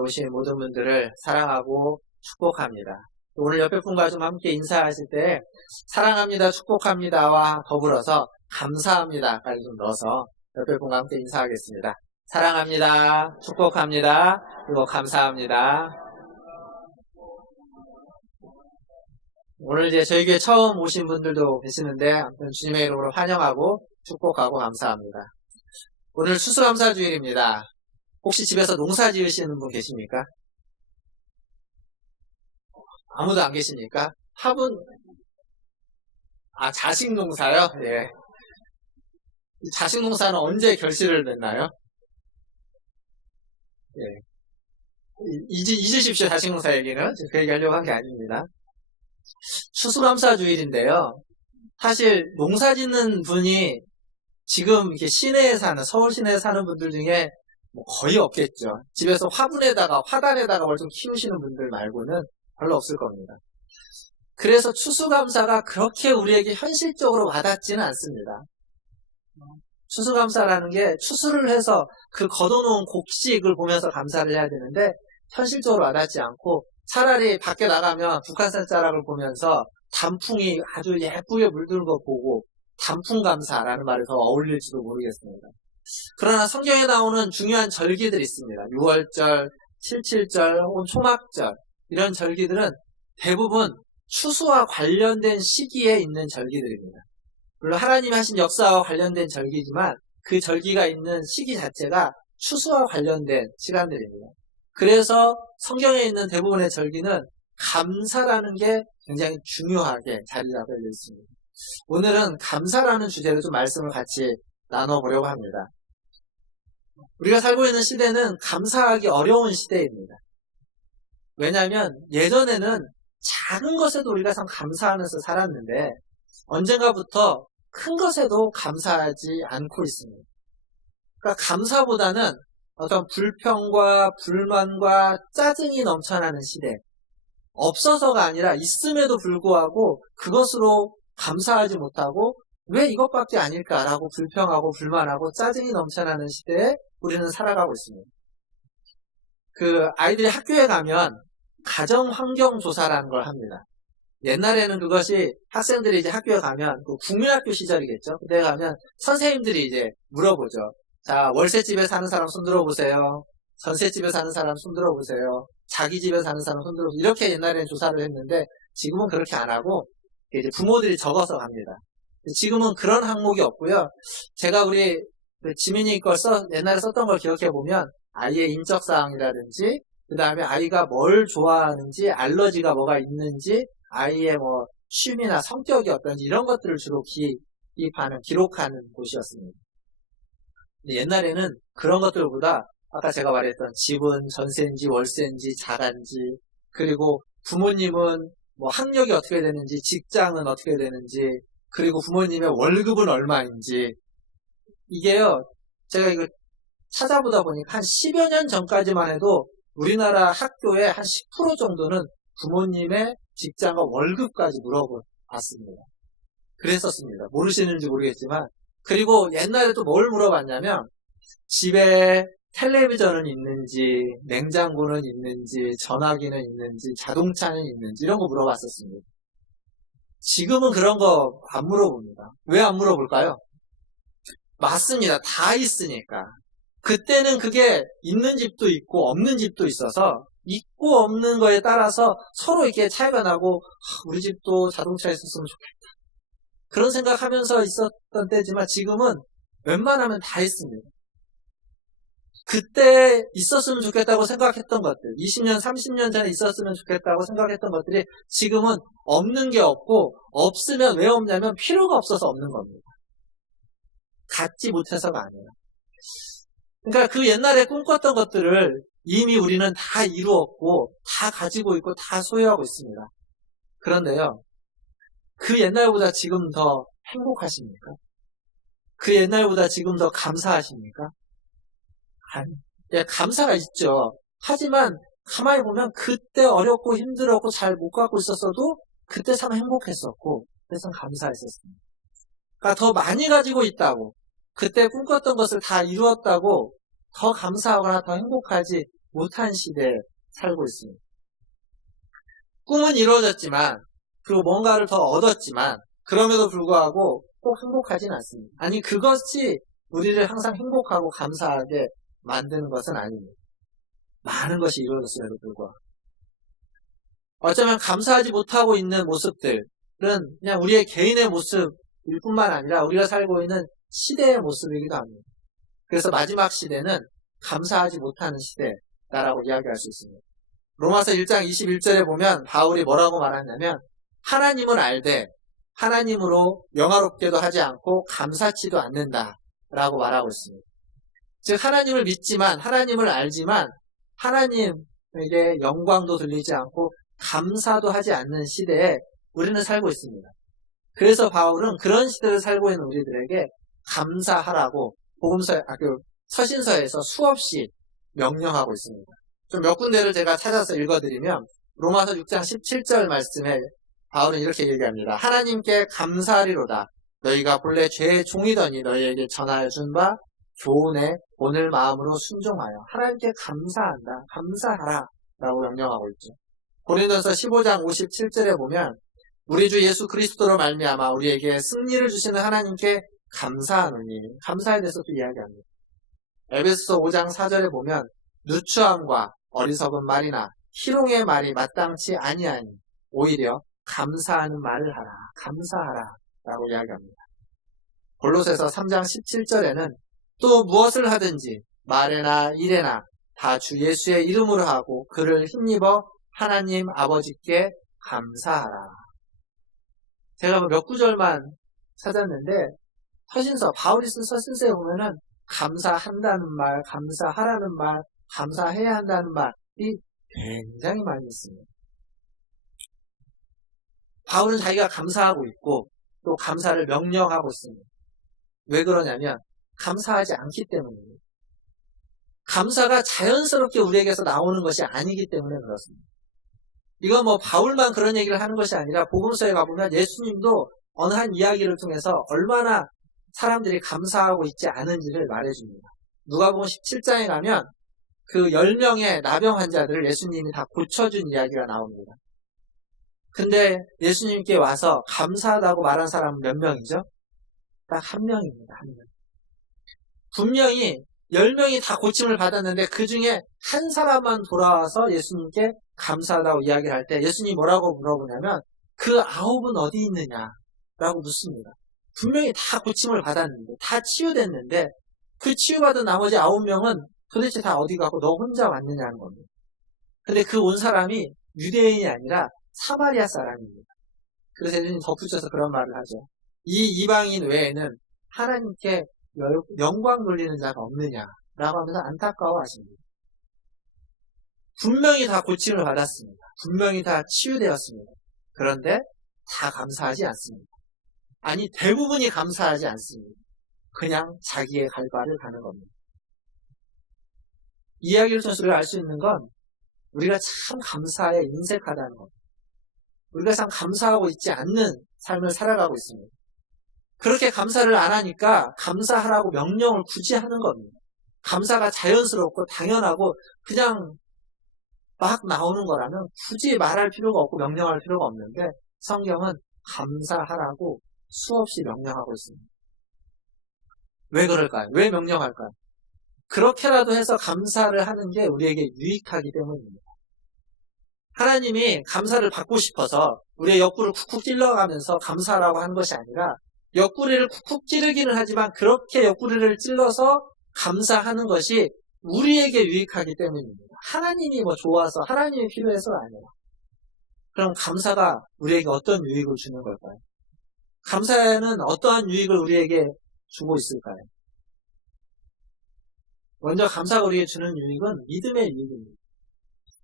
오신 모든 분들을 사랑하고 축복합니다. 오늘 옆에 분과 좀 함께 인사하실 때 사랑합니다, 축복합니다와 더불어서 감사합니다까지 좀 넣어서 옆에 분과 함께 인사하겠습니다. 사랑합니다, 축복합니다, 그리고 감사합니다. 오늘 이제 저희 교회 처음 오신 분들도 계시는데 아무튼 주님의 이름으로 환영하고 축복하고 감사합니다. 오늘 추수감사주일입니다. 혹시 집에서 농사 지으시는 분 계십니까? 아무도 안 계십니까? 화분, 자식 농사요? 예. 자식 농사는 언제 결실을 맺나요? 예. 잊으십시오, 자식 농사 얘기는. 그 얘기 하려고 한 게 아닙니다. 추수감사주일인데요. 사실 농사 짓는 분이 지금 이렇게 시내에 사는, 서울 시내에 사는 분들 중에 뭐 거의 없겠죠. 집에서 화단에다가 뭘 좀 키우시는 분들 말고는 별로 없을 겁니다. 그래서 추수감사가 그렇게 우리에게 현실적으로 와닿지는 않습니다. 추수감사라는 게 추수를 해서 그 걷어놓은 곡식을 보면서 감사를 해야 되는데 현실적으로 와닿지 않고 차라리 밖에 나가면 북한산 자락을 보면서 단풍이 아주 예쁘게 물드는 거 보고 단풍감사라는 말이 더 어울릴지도 모르겠습니다. 그러나 성경에 나오는 중요한 절기들이 있습니다. 6월절, 77절, 혹은 초막절 이런 절기들은 대부분 추수와 관련된 시기에 있는 절기들입니다. 물론 하나님이 하신 역사와 관련된 절기지만 그 절기가 있는 시기 자체가 추수와 관련된 시간들입니다. 그래서 성경에 있는 대부분의 절기는 감사라는 게 굉장히 중요하게 자리 잡혀 있습니다. 오늘은 감사라는 주제로 좀 말씀을 같이 나눠보려고 합니다. 우리가 살고 있는 시대는 감사하기 어려운 시대입니다. 왜냐하면 예전에는 작은 것에도 우리가 참 감사하면서 살았는데 언젠가부터 큰 것에도 감사하지 않고 있습니다. 그러니까 감사보다는 어떤 불평과 불만과 짜증이 넘쳐나는 시대, 없어서가 아니라 있음에도 불구하고 그것으로 감사하지 못하고 왜 이것밖에 아닐까라고 불평하고 불만하고 짜증이 넘쳐나는 시대에 우리는 살아가고 있습니다. 그 아이들이 학교에 가면 가정환경조사라는 걸 합니다. 옛날에는 그것이 학생들이 이제 학교에 가면 그 국민학교 시절이겠죠. 그때 가면 선생님들이 이제 물어보죠. 자, 월세집에 사는 사람 손 들어보세요. 전세집에 사는 사람 손 들어보세요. 자기 집에 사는 사람 손 들어보세요. 이렇게 옛날에는 조사를 했는데 지금은 그렇게 안 하고 이제 부모들이 적어서 갑니다. 지금은 그런 항목이 없고요. 제가 우리 지민이 걸 옛날에 썼던 걸 기억해 보면 아이의 인적 사항이라든지 그 다음에 아이가 뭘 좋아하는지 알러지가 뭐가 있는지 아이의 뭐 취미나 성격이 어떤지 이런 것들을 주로 기록하는 곳이었습니다. 근데 옛날에는 그런 것들보다 아까 제가 말했던 집은 전세인지 월세인지 자가인지 그리고 부모님은 뭐 학력이 어떻게 되는지 직장은 어떻게 되는지 그리고 부모님의 월급은 얼마인지 이게요 제가 이거 찾아보다 보니까 한 10여 년 전까지만 해도 우리나라 학교의 한 10% 정도는 부모님의 직장과 월급까지 물어봤습니다. 그랬었습니다. 모르시는지 모르겠지만 그리고 옛날에 또 뭘 물어봤냐면 집에 텔레비전은 있는지 냉장고는 있는지 전화기는 있는지 자동차는 있는지 이런 거 물어봤었습니다. 지금은 그런 거 안 물어봅니다. 왜 안 물어볼까요? 맞습니다. 다 있으니까. 그때는 그게 있는 집도 있고 없는 집도 있어서 있고 없는 거에 따라서 서로 이렇게 차이가 나고 우리 집도 자동차 있었으면 좋겠다. 그런 생각하면서 있었던 때지만 지금은 웬만하면 다 있습니다. 그때 있었으면 좋겠다고 생각했던 것들 20년, 30년 전에 있었으면 좋겠다고 생각했던 것들이 지금은 없는 게 없고 없으면 왜 없냐면 필요가 없어서 없는 겁니다. 갖지 못해서가 아니에요. 그러니까 그 옛날에 꿈꿨던 것들을 이미 우리는 다 이루었고 다 가지고 있고 다 소유하고 있습니다. 그런데요. 그 옛날보다 지금 더 행복하십니까? 그 옛날보다 지금 더 감사하십니까? 아니, 예, 감사가 있죠. 하지만 가만히 보면 그때 어렵고 힘들었고 잘 못 갖고 있었어도 그때 참 행복했었고 그래서 감사했었습니다. 그러니까 더 많이 가지고 있다고 그때 꿈꿨던 것을 다 이루었다고 더 감사하거나 더 행복하지 못한 시대에 살고 있습니다. 꿈은 이루어졌지만, 그리고 뭔가를 더 얻었지만, 그럼에도 불구하고 꼭 행복하진 않습니다. 아니, 그것이 우리를 항상 행복하고 감사하게 만드는 것은 아닙니다. 많은 것이 이루어졌음에도 불구하고. 어쩌면 감사하지 못하고 있는 모습들은 그냥 우리의 개인의 모습일 뿐만 아니라 우리가 살고 있는 시대의 모습이기도 합니다. 그래서 마지막 시대는 감사하지 못하는 시대다라고 이야기할 수 있습니다. 로마서 1장 21절에 보면 바울이 뭐라고 말하냐면 하나님을 알되 하나님으로 영화롭게도 하지 않고 감사치도 않는다라고 말하고 있습니다. 즉 하나님을 믿지만 하나님을 알지만 하나님에게 영광도 돌리지 않고 감사도 하지 않는 시대에 우리는 살고 있습니다. 그래서 바울은 그런 시대를 살고 있는 우리들에게 감사하라고 서신서에서 수없이 명령하고 있습니다. 좀 몇 군데를 제가 찾아서 읽어드리면 로마서 6장 17절 말씀에 바울은 이렇게 얘기합니다. 하나님께 감사하리로다. 너희가 본래 죄의 종이더니 너희에게 전하여 준 바 교훈에 오늘 마음으로 순종하여 하나님께 감사한다. 감사하라 라고 명령하고 있죠. 고린도서 15장 57절에 보면 우리 주 예수 그리스도로 말미암아 우리에게 승리를 주시는 하나님께 감사하노니 감사에 대해서 또 이야기합니다. 에베소서 5장 4절에 보면 누추함과 어리석은 말이나 희롱의 말이 마땅치 아니하니 오히려 감사하는 말을 하라. 감사하라 라고 이야기합니다. 골로새서 3장 17절에는 또 무엇을 하든지 말에나 일에나 다 주 예수의 이름으로 하고 그를 힘입어 하나님 아버지께 감사하라. 제가 몇 구절만 찾았는데 바울이 쓴 서신서에 보면은 감사한다는 말, 감사하라는 말, 감사해야 한다는 말이 굉장히 많이 있습니다. 바울은 자기가 감사하고 있고 또 감사를 명령하고 있습니다. 왜 그러냐면 감사하지 않기 때문입니다. 감사가 자연스럽게 우리에게서 나오는 것이 아니기 때문에 그렇습니다. 이건 바울만 그런 얘기를 하는 것이 아니라 복음서에 가보면 예수님도 어느 한 이야기를 통해서 얼마나 사람들이 감사하고 있지 않은지를 말해줍니다. 누가복음 17장에 가면 그 10명의 나병 환자들을 예수님이 다 고쳐준 이야기가 나옵니다. 근데 예수님께 와서 감사하다고 말한 사람은 몇 명이죠? 딱 한 명입니다. 한 명. 분명히 10명이 다 고침을 받았는데 그 중에 한 사람만 돌아와서 예수님께 감사하다고 이야기를 할 때 예수님이 뭐라고 물어보냐면 그 9은 어디 있느냐라고 묻습니다. 분명히 다 고침을 받았는데 다 치유됐는데 그 치유받은 나머지 9명은 도대체 다 어디 가고 너 혼자 왔느냐는 겁니다. 근데 그 온 사람이 유대인이 아니라 사마리아 사람입니다. 그래서 예수님이 덧붙여서 그런 말을 하죠. 이 이방인 외에는 하나님께 영광 돌리는 자가 없느냐라고 하면서 안타까워하십니다. 분명히 다 고침을 받았습니다. 분명히 다 치유되었습니다. 그런데 다 감사하지 않습니다. 아니 대부분이 감사하지 않습니다. 그냥 자기의 갈 바를 가는 겁니다. 이야기를 통해서 우리가 알 수 있는 건 우리가 참 감사에 인색하다는 겁니다. 우리가 참 감사하고 있지 않는 삶을 살아가고 있습니다. 그렇게 감사를 안 하니까 감사하라고 명령을 굳이 하는 겁니다. 감사가 자연스럽고 당연하고 그냥 막 나오는 거라면 굳이 말할 필요가 없고 명령할 필요가 없는데 성경은 감사하라고 수없이 명령하고 있습니다. 왜 그럴까요? 왜 명령할까요? 그렇게라도 해서 감사를 하는 게 우리에게 유익하기 때문입니다. 하나님이 감사를 받고 싶어서 우리의 옆구리를 쿡쿡 찔러가면서 감사하라고 하는 것이 아니라 옆구리를 쿡쿡 찌르기는 하지만 그렇게 옆구리를 찔러서 감사하는 것이 우리에게 유익하기 때문입니다. 하나님이 좋아서 하나님이 필요해서가 아니라. 그럼 감사가 우리에게 어떤 유익을 주는 걸까요? 감사는 어떠한 유익을 우리에게 주고 있을까요? 먼저 감사가 우리에게 주는 유익은 믿음의 유익입니다.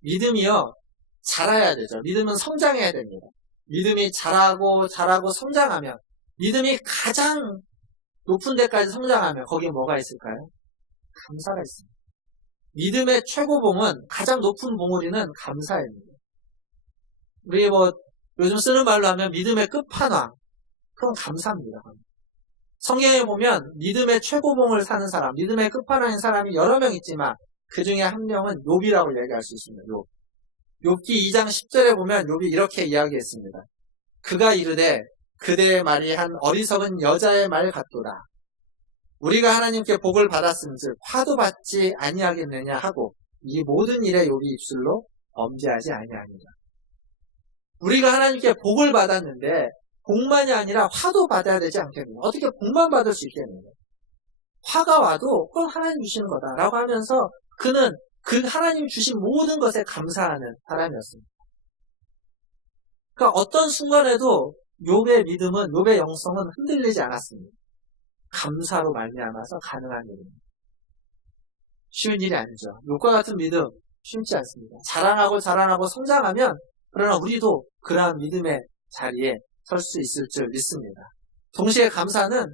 믿음이요, 자라야 되죠. 믿음은 성장해야 됩니다. 믿음이 자라고 성장하면, 믿음이 가장 높은 데까지 성장하면 거기에 뭐가 있을까요? 감사가 있습니다. 믿음의 최고봉은, 가장 높은 봉우리는 감사입니다. 우리 요즘 쓰는 말로 하면 믿음의 끝판왕, 그건 감사입니다. 성경에 보면 믿음의 최고봉을 사는 사람, 믿음의 끝판왕인 사람이 여러 명 있지만 그 중에 한 명은 욥이라고 얘기할 수 있습니다. 욥. 욥기 2장 10절에 보면 욥이 이렇게 이야기했습니다. 그가 이르되 그대의 말이 한 어리석은 여자의 말 같도다. 우리가 하나님께 복을 받았음즉 화도 받지 아니하겠느냐 하고 이 모든 일에 욥이 입술로 엄지하지 아니하니라. 우리가 하나님께 복을 받았는데 복만이 아니라 화도 받아야 되지 않겠느냐. 어떻게 복만 받을 수 있겠느냐. 화가 와도 그건 하나님 주시는 거다라고 하면서 그는 그 하나님 주신 모든 것에 감사하는 사람이었습니다. 그러니까 어떤 순간에도 욥의 믿음은, 욥의 영성은 흔들리지 않았습니다. 감사로 말미암아서 가능한 일입니다. 쉬운 일이 아니죠. 욥과 같은 믿음 쉽지 않습니다. 자랑하고 성장하면 그러나 우리도 그러한 믿음의 자리에 설 수 있을 줄 믿습니다. 동시에 감사는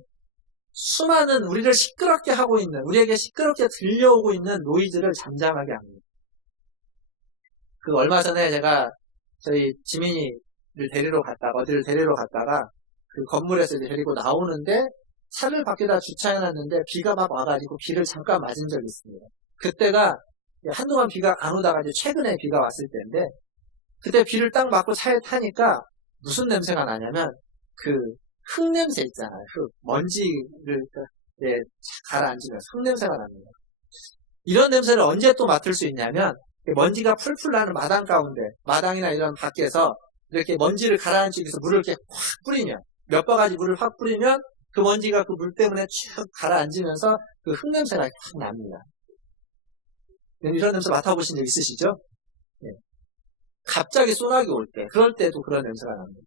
수많은 우리를 시끄럽게 하고 있는, 우리에게 시끄럽게 들려오고 있는 노이즈를 잠잠하게 합니다. 그 얼마 전에 제가 저희 지민이를 어디를 데리러 갔다가 그 건물에서 이제 데리고 나오는데 차를 밖에다 주차해놨는데 비가 막 와가지고 비를 잠깐 맞은 적이 있습니다. 그때가 한동안 비가 안 오다가 이제 최근에 비가 왔을 때인데 그때 비를 딱 맞고 차에 타니까 무슨 냄새가 나냐면 그 흙 냄새 있잖아요. 흙, 먼지를 가라앉으면서 흙 냄새가 납니다. 이런 냄새를 언제 또 맡을 수 있냐면 먼지가 풀풀 나는 마당 가운데, 마당이나 이런 밖에서 이렇게 먼지를 가라앉히기 위해서 물을 이렇게 확 뿌리면, 몇 바가지 물을 확 뿌리면 그 먼지가 그 물 때문에 쭉 가라앉으면서 그 흙 냄새가 확 납니다. 이런 냄새 맡아보신 적 있으시죠? 네. 갑자기 소나기 올 때, 그럴 때도 그런 냄새가 납니다.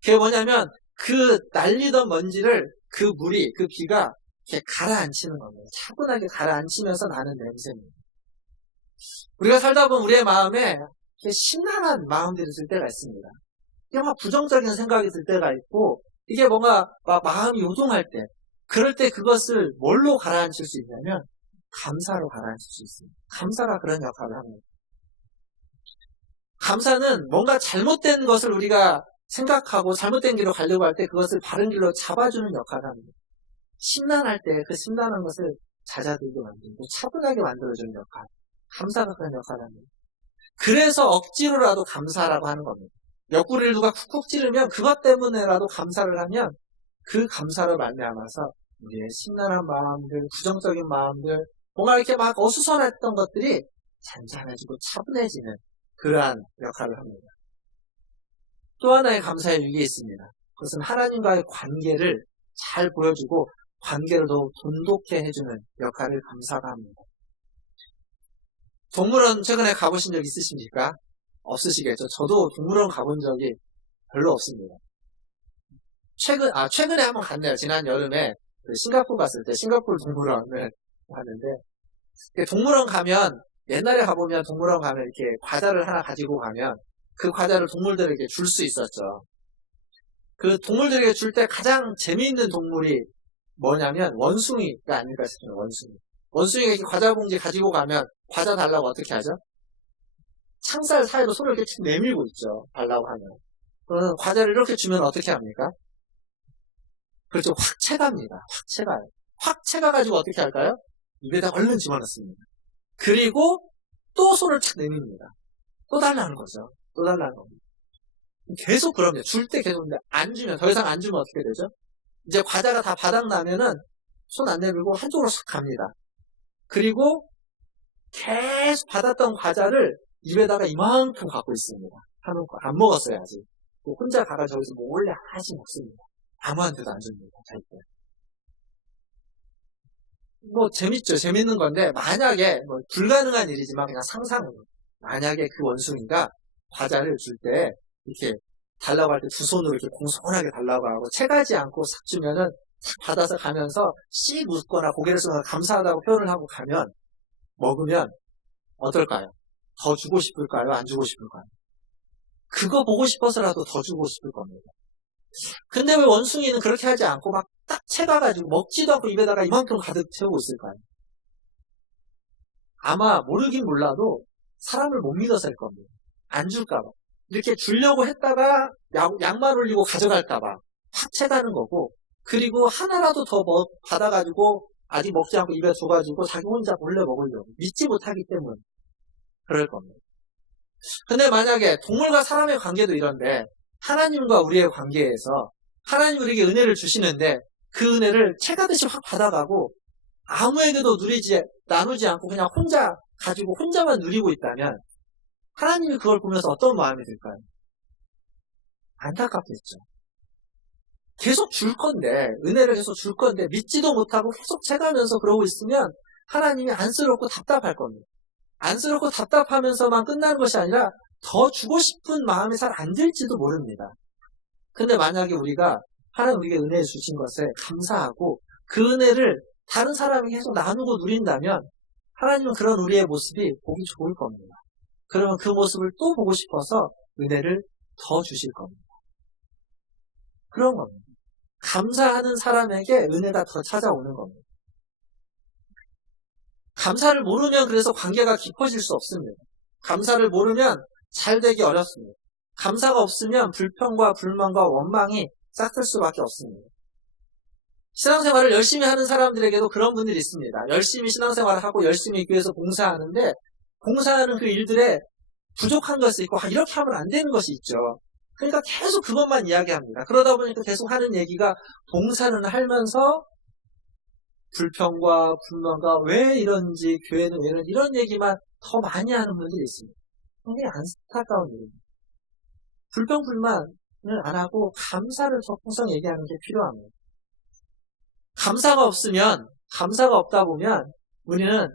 그게 뭐냐면 그 날리던 먼지를 그 물이, 그 비가 이렇게 가라앉히는 겁니다. 차분하게 가라앉히면서 나는 냄새입니다. 우리가 살다 보면 우리의 마음에 심란한 마음들이 들 때가 있습니다. 이게 막 부정적인 생각이 들 때가 있고 이게 뭔가 막 마음이 요동할 때, 그럴 때 그것을 뭘로 가라앉힐 수 있냐면 감사로 가라앉힐 수 있습니다. 감사가 그런 역할을 합니다. 감사는 뭔가 잘못된 것을 우리가 생각하고 잘못된 길로 가려고 할 때 그것을 바른 길로 잡아주는 역할을 합니다. 심란할 때 그 심란한 것을 잦아들게 만들고 차분하게 만들어주는 역할. 감사가 그런 역할을 합니다. 그래서 억지로라도 감사라고 하는 겁니다. 옆구리를 누가 쿡쿡 찌르면 그것 때문에라도 감사를 하면 그 감사로 말미암아서 우리의 심란한 마음들, 부정적인 마음들, 뭔가 이렇게 막 어수선했던 것들이 잔잔해지고 차분해지는 그러한 역할을 합니다. 또 하나의 감사의 유익이 있습니다. 그것은 하나님과의 관계를 잘 보여주고 관계를 더욱 돈독해 해주는 역할을 감사가 합니다. 동물원 최근에 가보신 적 있으십니까? 없으시겠죠. 저도 동물원 가본 적이 별로 없습니다. 최근에 한번 갔네요. 지난 여름에 싱가포르 갔을 때 싱가포르 동물원을 갔는데 동물원 가면 옛날에 가보면 동물원 가면 이렇게 과자를 하나 가지고 가면 그 과자를 동물들에게 줄 수 있었죠. 그 동물들에게 줄 때 가장 재미있는 동물이 뭐냐면 원숭이가 아닐까 싶습니다. 원숭이가 이렇게 과자 봉지 가지고 가면 과자 달라고 어떻게 하죠? 창살 사이로 손을 이렇게 쭉 내밀고 있죠. 달라고 하면. 그러면 과자를 이렇게 주면 어떻게 합니까? 그렇죠. 확 채갑니다. 확 채가요. 확 채가가지고 어떻게 할까요? 입에다 얼른 집어넣습니다. 그리고 또 손을 착 내밉니다. 또 달라는 거죠. 또 달라는 겁니다. 계속 그럽니다. 줄 때 계속. 근데 안 주면, 더 이상 안 주면 어떻게 되죠? 이제 과자가 다 바닥나면은 손 안 내밀고 한쪽으로 싹 갑니다. 그리고 계속 받았던 과자를 입에다가 이만큼 갖고 있습니다. 안 먹었어요, 아직. 혼자 가가지고 저기서 몰래 하나씩 먹습니다. 아무한테도 안 줍니다, 절대. 재밌죠. 재밌는 건데, 만약에, 불가능한 일이지만 그냥 상상으로. 만약에 그 원숭이가 과자를 줄 때, 이렇게 달라고 할 때 두 손으로 이렇게 공손하게 달라고 하고, 채가지 않고 싹 주면은, 싹 받아서 가면서, 씩 웃거나 고개를 숙여서 감사하다고 표현을 하고 가면, 먹으면, 어떨까요? 더 주고 싶을까요? 안 주고 싶을까요? 그거 보고 싶어서라도 더 주고 싶을 겁니다. 근데 왜 원숭이는 그렇게 하지 않고 막 딱 채가가지고 먹지도 않고 입에다가 이만큼 가득 채우고 있을까요? 아마 모르긴 몰라도 사람을 못 믿어서일 겁니다. 안 줄까봐. 이렇게 주려고 했다가 양말 올리고 가져갈까봐 확 채가는 거고, 그리고 하나라도 더 받아가지고 아직 먹지 않고 입에 줘가지고 자기 혼자 몰래 먹으려고. 믿지 못하기 때문에 그럴 겁니다. 근데 만약에 동물과 사람의 관계도 이런데 하나님과 우리의 관계에서 하나님 우리에게 은혜를 주시는데 그 은혜를 채가듯이 확 받아가고 아무에게도 나누지 않고 그냥 혼자 가지고 혼자만 누리고 있다면 하나님이 그걸 보면서 어떤 마음이 들까요? 안타깝겠죠. 계속 줄 건데, 은혜를 계속 줄 건데 믿지도 못하고 계속 채가면서 그러고 있으면 하나님이 안쓰럽고 답답할 겁니다. 안쓰럽고 답답하면서만 끝나는 것이 아니라 더 주고 싶은 마음이 잘 안 들지도 모릅니다. 근데 만약에 우리가 하나님 우리에게 은혜 주신 것에 감사하고 그 은혜를 다른 사람이 계속 나누고 누린다면 하나님은 그런 우리의 모습이 보기 좋을 겁니다. 그러면 그 모습을 또 보고 싶어서 은혜를 더 주실 겁니다. 그런 겁니다. 감사하는 사람에게 은혜가 더 찾아오는 겁니다. 감사를 모르면 그래서 관계가 깊어질 수 없습니다. 감사를 모르면 잘 되기 어렵습니다. 감사가 없으면 불평과 불만과 원망이 싹틀 수밖에 없습니다. 신앙생활을 열심히 하는 사람들에게도 그런 분들이 있습니다. 열심히 신앙생활을 하고 열심히 교회에서 봉사하는데 봉사하는 그 일들에 부족한 것이 있고 이렇게 하면 안 되는 것이 있죠. 그러니까 계속 그것만 이야기합니다. 그러다 보니까 계속 하는 얘기가 봉사는 하면서 불평과 불만과 왜 이런지 교회는 왜 이런지 이런 얘기만 더 많이 하는 분들이 있습니다. 굉장히 안타까운 일입니다. 불평 불만을 안 하고 감사를 적극성 얘기하는 게 필요합니다. 감사가 없다 보면 우리는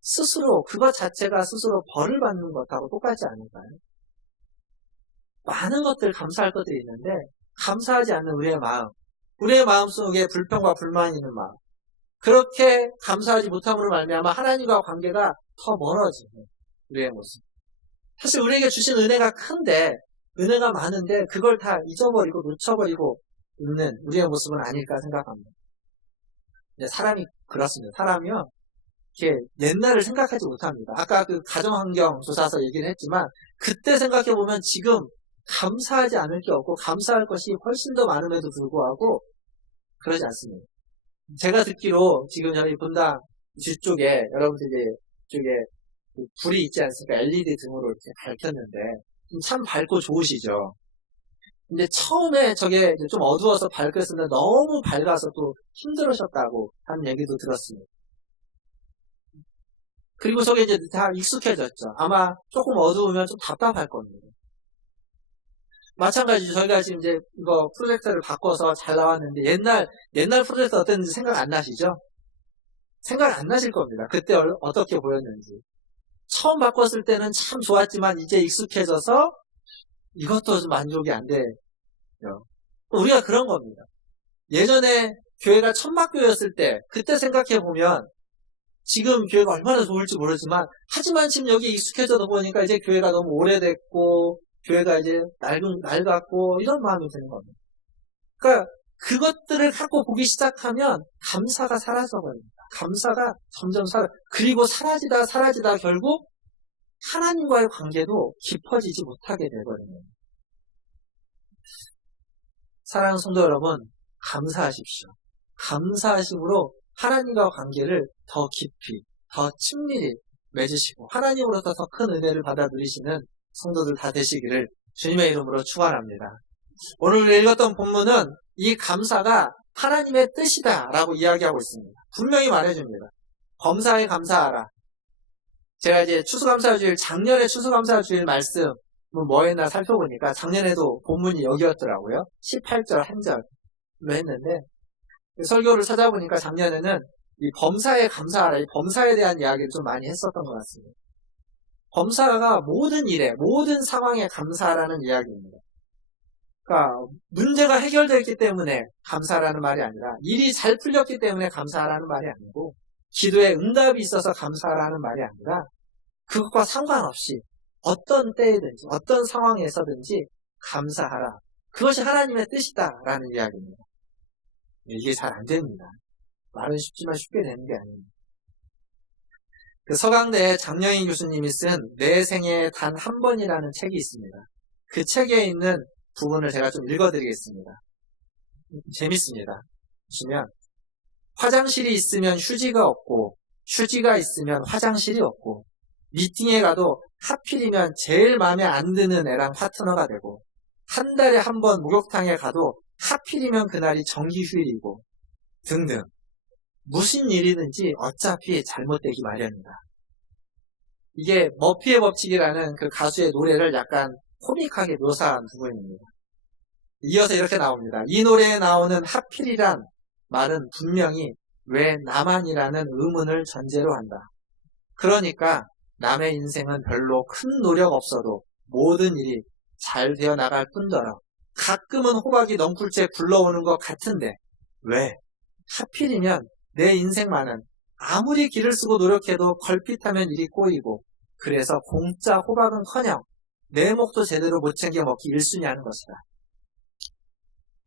스스로 그것 자체가 스스로 벌을 받는 것하고 똑같지 않을까요? 많은 것들 감사할 것들이 있는데 감사하지 않는 우리의 마음 속에 불평과 불만이 있는 마음, 그렇게 감사하지 못함으로 말미암아 하나님과 관계가 더 멀어지는 우리의 모습. 사실 우리에게 주신 은혜가 큰데 은혜가 많은데 그걸 다 잊어버리고 놓쳐버리고 있는 우리의 모습은 아닐까 생각합니다. 사람이 그렇습니다. 사람이요, 이렇게 옛날을 생각하지 못합니다. 아까 그 가정환경 조사서 얘기를 했지만 그때 생각해보면 지금 감사하지 않을 게 없고 감사할 것이 훨씬 더 많음에도 불구하고 그러지 않습니다. 제가 듣기로 지금 저희 분당 뒤쪽에 여러분들이 쪽에 불이 있지 않습니까? LED 등으로 이렇게 밝혔는데 참 밝고 좋으시죠. 근데 처음에 저게 좀 어두워서 밝았는데 너무 밝아서 또 힘들으셨다고 하는 얘기도 들었습니다. 그리고 저게 이제 다 익숙해졌죠. 아마 조금 어두우면 좀 답답할 겁니다. 마찬가지로 저희가 지금 이제 이거 프로젝터를 바꿔서 잘 나왔는데 옛날 프로젝터 어땠는지 생각 안 나시죠? 생각 안 나실 겁니다. 그때 어떻게 보였는지. 처음 바꿨을 때는 참 좋았지만 이제 익숙해져서 이것도 좀 만족이 안 돼요. 우리가 그런 겁니다. 예전에 교회가 천막교회였을 때 그때 생각해보면 지금 교회가 얼마나 좋을지 모르지만 하지만 지금 여기 익숙해져서 보니까 이제 교회가 너무 오래됐고 교회가 이제 낡았고 이런 마음이 드는 겁니다. 그러니까 그것들을 갖고 보기 시작하면 감사가 사라져버립니다. 감사가 점점 그리고 사라지다 결국 하나님과의 관계도 깊어지지 못하게 되거든요. 사랑하는 성도 여러분, 감사하십시오. 감사하심으로 하나님과 관계를 더 깊이, 더 친밀히 맺으시고 하나님으로부터 더 큰 은혜를 받아 누리시는 성도들 다 되시기를 주님의 이름으로 축원합니다. 오늘 읽었던 본문은 이 감사가 하나님의 뜻이다라고 이야기하고 있습니다. 분명히 말해줍니다. 범사에 감사하라. 제가 이제 추수감사주일, 작년에 추수감사주일 말씀은 뭐였나 살펴보니까 작년에도 본문이 여기였더라고요. 18절 한 절로 했는데 설교를 찾아보니까 작년에는 이 범사에 감사하라, 이 범사에 대한 이야기를 좀 많이 했었던 것 같습니다. 범사가 모든 일에, 모든 상황에 감사라는 이야기입니다. 그러니까 문제가 해결됐기 때문에 감사라는 말이 아니라 일이 잘 풀렸기 때문에 감사라는 말이 아니고 기도에 응답이 있어서 감사라는 말이 아니라 그것과 상관없이 어떤 때에든지 어떤 상황에서든지 감사하라. 그것이 하나님의 뜻이다라는 이야기입니다. 이게 잘 안 됩니다. 말은 쉽지만 쉽게 되는 게 아닙니다. 그 서강대 장영인 교수님이 쓴 내 생에 단 한 번이라는 책이 있습니다. 그 책에 있는 부분을 제가 좀 읽어드리겠습니다. 재밌습니다. 보시면 화장실이 있으면 휴지가 없고, 휴지가 있으면 화장실이 없고, 미팅에 가도 하필이면 제일 마음에 안 드는 애랑 파트너가 되고, 한 달에 한 번 목욕탕에 가도 하필이면 그날이 정기휴일이고, 등등. 무슨 일이든지 어차피 잘못되기 마련이다. 이게 머피의 법칙이라는 그 가수의 노래를 약간 코믹하게 묘사한 부분입니다. 이어서 이렇게 나옵니다. 이 노래에 나오는 하필이란 말은 분명히 왜 나만이라는 의문을 전제로 한다. 그러니까 남의 인생은 별로 큰 노력 없어도 모든 일이 잘 되어 나갈 뿐더러 가끔은 호박이 넝쿨째 굴러오는 것 같은데 왜 하필이면 내 인생만은 아무리 기를 쓰고 노력해도 걸핏하면 일이 꼬이고 그래서 공짜 호박은커녕 내 목도 제대로 못 챙겨 먹기 일순위하는 것이다.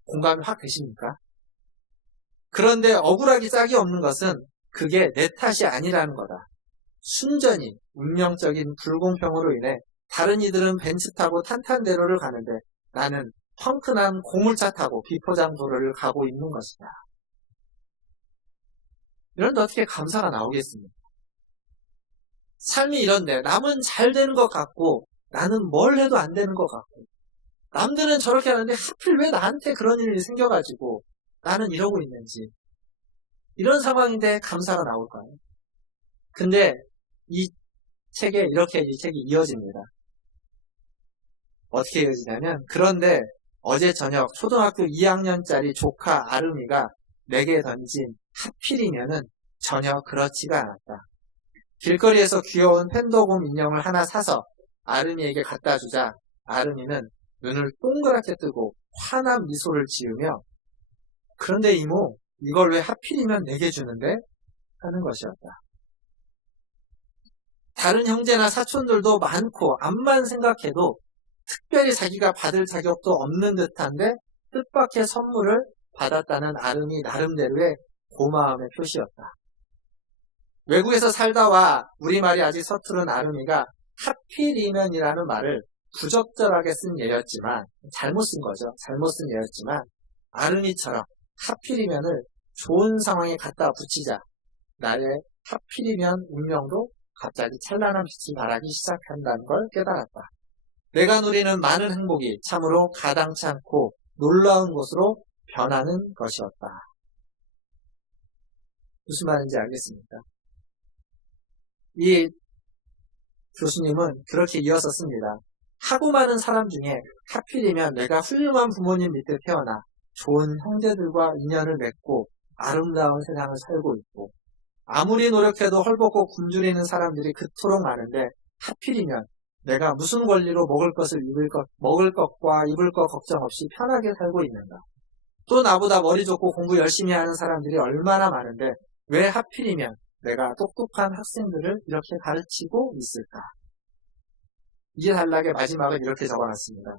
공감이 확 되십니까? 그런데 억울하기 짝이 없는 것은 그게 내 탓이 아니라는 거다. 순전히 운명적인 불공평으로 인해 다른 이들은 벤츠 타고 탄탄대로를 가는데 나는 펑크난 고물차 타고 비포장 도로를 가고 있는 것이다. 이런데 어떻게 감사가 나오겠습니까? 삶이 이런데 남은 잘 되는 것 같고 나는 뭘 해도 안 되는 것 같고 남들은 저렇게 하는데 하필 왜 나한테 그런 일이 생겨가지고 나는 이러고 있는지 이런 상황인데 감사가 나올까요? 근데 이 책에 이렇게 이 책이 이어집니다. 어떻게 이어지냐면 그런데 어제 저녁 초등학교 2학년짜리 조카 아름이가 내게 던진 하필이면은 전혀 그렇지가 않았다. 길거리에서 귀여운 팬더곰 인형을 하나 사서 아름이에게 갖다 주자 아름이는 눈을 동그랗게 뜨고 환한 미소를 지으며 그런데 이모 이걸 왜 하필이면 내게 주는데? 하는 것이었다. 다른 형제나 사촌들도 많고 암만 생각해도 특별히 자기가 받을 자격도 없는 듯한데 뜻밖의 선물을 받았다는 아름이 나름대로의 고마움의 표시였다. 외국에서 살다 와 우리말이 아직 서투른 아름이가 하필이면이라는 말을 부적절하게 쓴 예였지만 잘못 쓴 거죠. 잘못 쓴 예였지만 아름이처럼 하필이면을 좋은 상황에 갖다 붙이자 나의 하필이면 운명도 갑자기 찬란한 빛이 발하기 시작한다는 걸 깨달았다. 내가 누리는 많은 행복이 참으로 가당치 않고 놀라운 것으로 변하는 것이었다. 무슨 말인지 알겠습니까? 이 교수님은 그렇게 이어서 씁니다. 하고 많은 사람 중에 하필이면 내가 훌륭한 부모님 밑에 태어나 좋은 형제들과 인연을 맺고 아름다운 세상을 살고 있고 아무리 노력해도 헐벗고 굶주리는 사람들이 그토록 많은데 하필이면 내가 무슨 권리로 먹을 것과 입을 것 걱정 없이 편하게 살고 있는가. 또 나보다 머리 좋고 공부 열심히 하는 사람들이 얼마나 많은데 왜 하필이면 내가 똑똑한 학생들을 이렇게 가르치고 있을까. 이 단락의 마지막을 이렇게 적어놨습니다.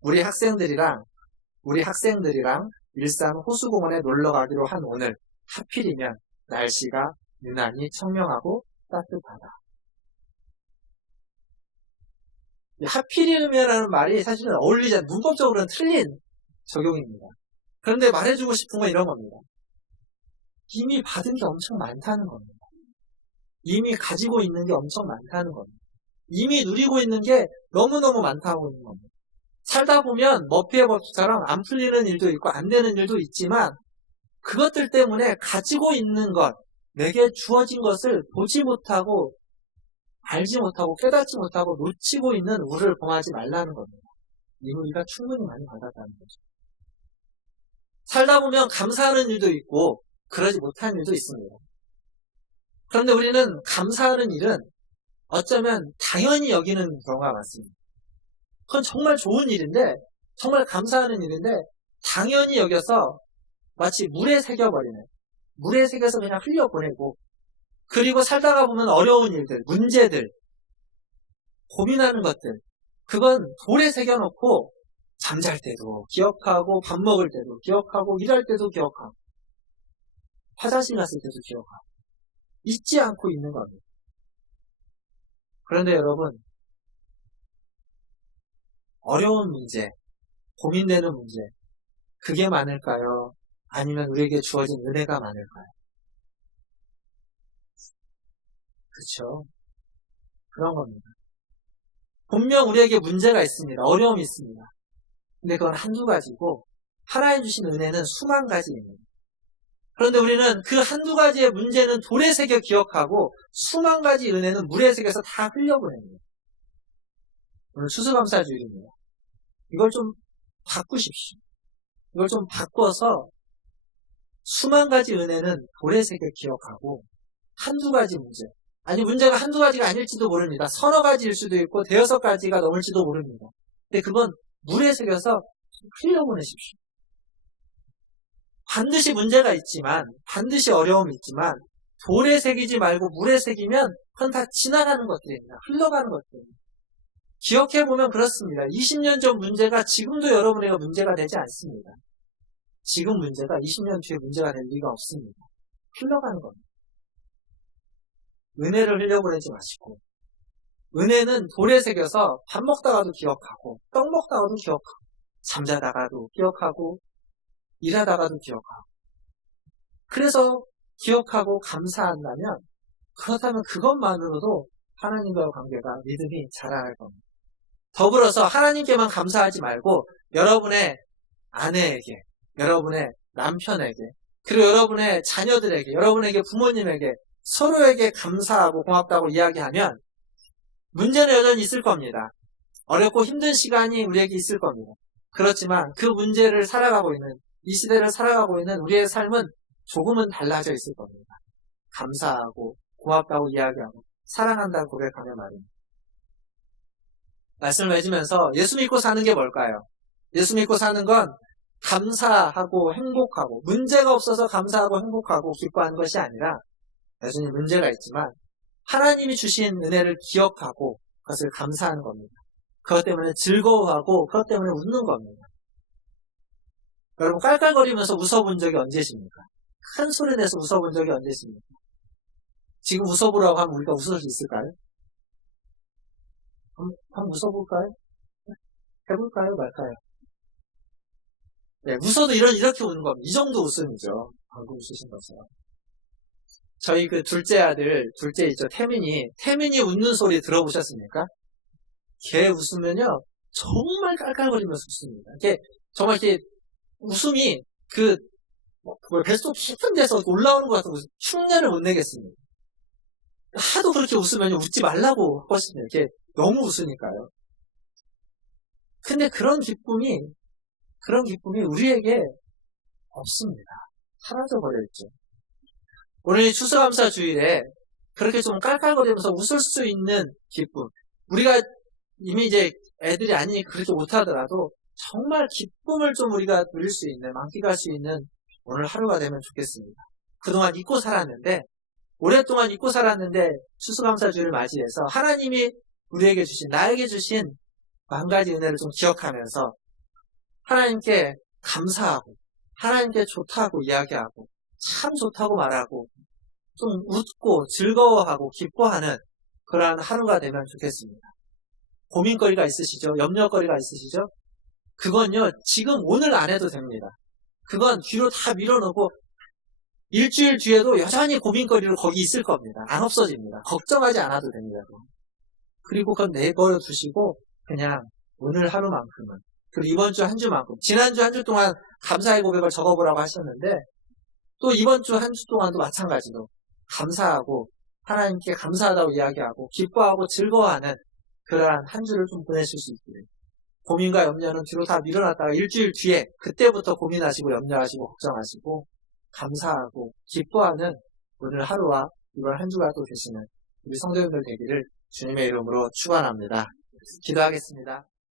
우리 학생들이랑 일산 호수공원에 놀러 가기로 한 오늘 하필이면 날씨가 유난히 청명하고 따뜻하다. 하필이면이라는 말이 사실은 어울리지 않는 문법적으로는 틀린 적용입니다. 그런데 말해주고 싶은 건 이런 겁니다. 이미 받은 게 엄청 많다는 겁니다. 이미 가지고 있는 게 엄청 많다는 겁니다. 이미 누리고 있는 게 너무너무 많다고 있는 겁니다. 살다 보면 머피의 법칙처럼 안 풀리는 일도 있고 안 되는 일도 있지만 그것들 때문에 가지고 있는 것, 내게 주어진 것을 보지 못하고 알지 못하고 깨닫지 못하고 놓치고 있는 우리를 범하지 말라는 겁니다. 이 우리가 충분히 많이 받았다는 거죠. 살다 보면 감사하는 일도 있고 그러지 못한 일도 있습니다. 그런데 우리는 감사하는 일은 어쩌면 당연히 여기는 경우가 많습니다. 그건 정말 좋은 일인데 정말 감사하는 일인데 당연히 여겨서 마치 물에 새겨버리는 물에 새겨서 그냥 흘려보내고 그리고 살다가 보면 어려운 일들, 문제들, 고민하는 것들 그건 돌에 새겨놓고 잠잘 때도 기억하고 밥 먹을 때도 기억하고 일할 때도 기억하고 화장실 갔을 때도 기억하고 잊지 않고 있는 겁니다. 그런데 여러분 어려운 문제, 고민되는 문제 그게 많을까요? 아니면 우리에게 주어진 은혜가 많을까요? 그렇죠. 그런 겁니다. 분명 우리에게 문제가 있습니다. 어려움이 있습니다. 근데 그건 한두 가지고 하나님 주신 은혜는 수만 가지입니다. 그런데 우리는 그 한두 가지의 문제는 돌에 새겨 기억하고 수만 가지 은혜는 물에 새겨서 다 흘려보냅니다. 오늘 추수감사주일입니다. 이걸 좀 바꾸십시오. 이걸 좀 바꿔서 수만 가지 은혜는 돌에 새겨 기억하고 한두 가지 문제, 아니 문제가 한두 가지가 아닐지도 모릅니다. 서너 가지일 수도 있고 대여섯 가지가 넘을지도 모릅니다. 근데 그건 물에 새겨서 흘려보내십시오. 반드시 문제가 있지만, 반드시 어려움이 있지만 돌에 새기지 말고 물에 새기면 그건 다 지나가는 것들입니다. 흘러가는 것들입니다. 기억해보면 그렇습니다. 20년 전 문제가 지금도 여러분에게 문제가 되지 않습니다. 지금 문제가 20년 뒤에 문제가 될 리가 없습니다. 흘러가는 겁니다. 은혜를 흘려보내지 마시고, 은혜는 돌에 새겨서 밥 먹다가도 기억하고, 떡 먹다가도 기억하고, 잠자다가도 기억하고, 일하다가도 기억하고. 그래서 기억하고 감사한다면, 그렇다면 그것만으로도 하나님과의 관계가 믿음이 자라날 겁니다. 더불어서 하나님께만 감사하지 말고 여러분의 아내에게, 여러분의 남편에게, 그리고 여러분의 자녀들에게, 여러분에게 부모님에게 서로에게 감사하고 고맙다고 이야기하면 문제는 여전히 있을 겁니다. 어렵고 힘든 시간이 우리에게 있을 겁니다. 그렇지만 그 문제를 살아가고 있는, 이 시대를 살아가고 있는 우리의 삶은 조금은 달라져 있을 겁니다. 감사하고 고맙다고 이야기하고 사랑한다고 고백하며 말입니다. 말씀을 맺으면서 예수 믿고 사는 게 뭘까요? 예수 믿고 사는 건 감사하고 행복하고, 문제가 없어서 감사하고 행복하고 기뻐하는 것이 아니라 여전히 문제가 있지만 하나님이 주신 은혜를 기억하고 그것을 감사하는 겁니다. 그것 때문에 즐거워하고 그것 때문에 웃는 겁니다. 여러분 깔깔거리면서 웃어본 적이 언제십니까? 큰 소리 내서 웃어본 적이 언제십니까? 지금 웃어보라고 하면 우리가 웃을 수 있을까요? 한번 웃어볼까요? 해볼까요? 말까요? 네, 웃어도 이렇게 우는 겁니다. 이 정도 웃음이죠. 방금 웃으신 것처럼. 저희 그 둘째 아들, 둘째 있죠, 태민이 웃는 소리 들어보셨습니까? 걔 웃으면요, 정말 깔깔거리면서 웃습니다. 이게, 정말 이렇게, 웃음이, 뱃속 깊은 데서 올라오는 것 같은 흉내를 못 내겠습니다. 하도 그렇게 웃으면 웃지 말라고 하거든요. 이렇게 너무 웃으니까요. 근데 그런 기쁨이 우리에게 없습니다. 사라져버려 있죠. 오늘 이 추수감사 주일에 그렇게 좀 깔깔거리면서 웃을 수 있는 기쁨. 우리가 이미 이제 애들이 아니니까 그렇게 못하더라도 정말 기쁨을 좀 우리가 누릴 수 있는, 만끽할 수 있는 오늘 하루가 되면 좋겠습니다. 그동안 잊고 살았는데, 오랫동안 잊고 살았는데 추수감사 주일을 맞이해서 하나님이 우리에게 주신, 나에게 주신 한 가지 은혜를 좀 기억하면서 하나님께 감사하고 하나님께 좋다고 이야기하고 참 좋다고 말하고 좀 웃고 즐거워하고 기뻐하는 그러한 하루가 되면 좋겠습니다. 고민거리가 있으시죠? 염려거리가 있으시죠? 그건요, 지금 오늘 안 해도 됩니다. 그건 뒤로 다 밀어놓고 일주일 뒤에도 여전히 고민거리로 거기 있을 겁니다. 안 없어집니다. 걱정하지 않아도 됩니다. 그리고 그건 내버려 두시고 그냥 오늘 하루만큼은, 그리고 이번 주 한 주만큼, 지난주 한 주 동안 감사의 고백을 적어보라고 하셨는데 또 이번 주 한 주 동안도 마찬가지로 감사하고 하나님께 감사하다고 이야기하고 기뻐하고 즐거워하는 그러한 한 주를 좀 보내실 수 있기를. 고민과 염려는 뒤로 다 밀어놨다가 일주일 뒤에 그때부터 고민하시고 염려하시고 걱정하시고 감사하고 기뻐하는 오늘 하루와 이번 한 주가 또 되시는 우리 성도님들 되기를 주님의 이름으로 축원합니다. 기도하겠습니다.